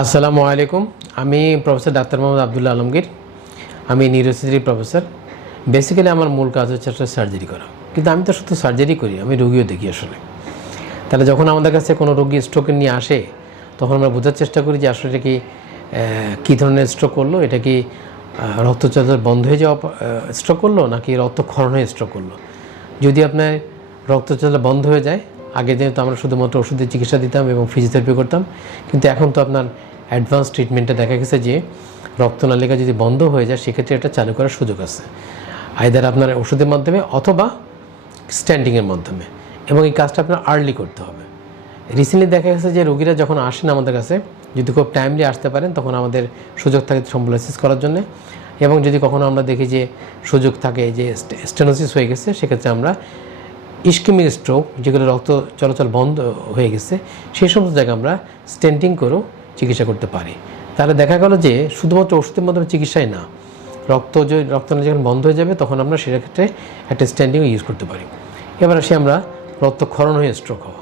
আসসালামু আলাইকুম। আমি প্রফেসর ডাক্তার মোহাম্মদ আবদুল্লাহ আলমগীর। আমি নিউরোসার্জারি প্রফেসর। বেসিক্যালি আমার মূল কাজ হচ্ছে আসলে সার্জারি করা, কিন্তু আমি তো শুধু সার্জারি করি, আমি রোগীও দেখি আসলে। তাহলে যখন আমাদের কাছে কোনো রোগী স্ট্রোক নিয়ে আসে, তখন আমরা বোঝার চেষ্টা করি যে আসলে এটা কি কী ধরনের স্ট্রোক করলো, এটা কি রক্ত চলাচল বন্ধ হয়ে যাওয়া স্ট্রোক করলো নাকি রক্তক্ষরণ হয়ে স্ট্রোক করলো। যদি আপনার রক্ত চলাচল বন্ধ হয়ে যায়, আগে যেহেতু আমরা শুধুমাত্র ওষুধের চিকিৎসা দিতাম এবং ফিজিওথেরাপি করতাম, কিন্তু এখন তো আপনার অ্যাডভান্স ট্রিটমেন্টে দেখা গেছে যে রক্তনালিকা যদি বন্ধ হয়ে যায়, সেক্ষেত্রে এটা চালু করার সুযোগ আছে, আইদার আপনার ওষুধের মাধ্যমে অথবা স্ট্যান্ডিংয়ের মাধ্যমে, এবং এই কাজটা আপনার আর্লি করতে হবে। রিসেন্টলি দেখা গেছে যে রোগীরা যখন আসেন আমাদের কাছে, যদি খুব টাইমলি আসতে পারেন, তখন আমাদের সুযোগ থাকে থ্রম্বোলাইসিস করার জন্য, এবং যদি কখনো আমরা দেখি যে সুযোগ থাকে যে স্টেনোসিস হয়ে গেছে, সেক্ষেত্রে আমরা ইস্কেমিক স্ট্রোক, যেগুলো রক্ত চলাচল বন্ধ হয়ে গেছে, সেই সমস্ত জায়গায় আমরা স্টেন্টিং করেও চিকিৎসা করতে পারি। তাহলে দেখা গেল যে শুধুমাত্র ওষুধের মাধ্যমে চিকিৎসাই না, রক্তনালী যখন বন্ধ হয়ে যাবে, তখন আমরা সেক্ষেত্রে একটা স্ট্যান্ডিংও ইউজ করতে পারি। এবার আসি আমরা রক্তক্ষরণ হয়ে স্ট্রোক হওয়া।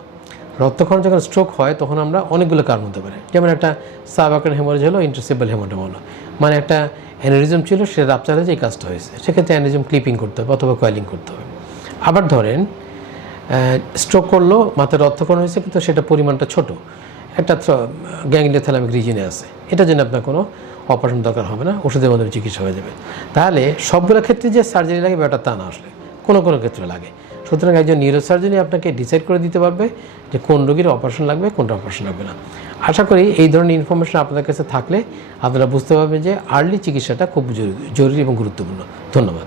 রক্তক্ষরণ যখন স্ট্রোক হয়, তখন আমরা অনেকগুলো কারণ হতে পারে। যেমন একটা সাবঅ্যাকুয়াল হেমোরেজ হলো, ইন্টারসেপ্টাল হেমাটোমা হলো, মানে একটা অ্যানিউরিজম ছিল, সেটা রাপচার হয়ে যে এই কাজটা হয়েছে, সেক্ষেত্রে অ্যানিউরিজম ক্লিপিং করতে হবে অথবা কয়েলিং করতে হবে। আবার ধরেন স্ট্রোক করলো, মাথায় রক্তক্ষরণ হয়েছে, কিন্তু সেটা পরিমাণটা ছোট, একটা গ্যাংলিওথ্যালামিক রিজনে আছে, এটার জন্য আপনার কোনো অপারেশন দরকার হবে না, ওষুধের মাধ্যমে চিকিৎসা হয়ে যাবে। তাহলে সবগুলো ক্ষেত্রে যে সার্জারি লাগে ব্যাপারটা তা না, আসলে কোনো কোনো ক্ষেত্রে লাগে। সুতরাং একজন নিউরোসার্জনই আপনাকে ডিসাইড করে দিতে পারবে যে কোন রোগীর অপারেশন লাগবে, কোনটা অপারেশন লাগবে না। আশা করি এই ধরনের ইনফরমেশন আপনাদের কাছে থাকলে আপনারা বুঝতে পারবেন যে আর্লি চিকিৎসাটা খুব জরুরি এবং গুরুত্বপূর্ণ। ধন্যবাদ।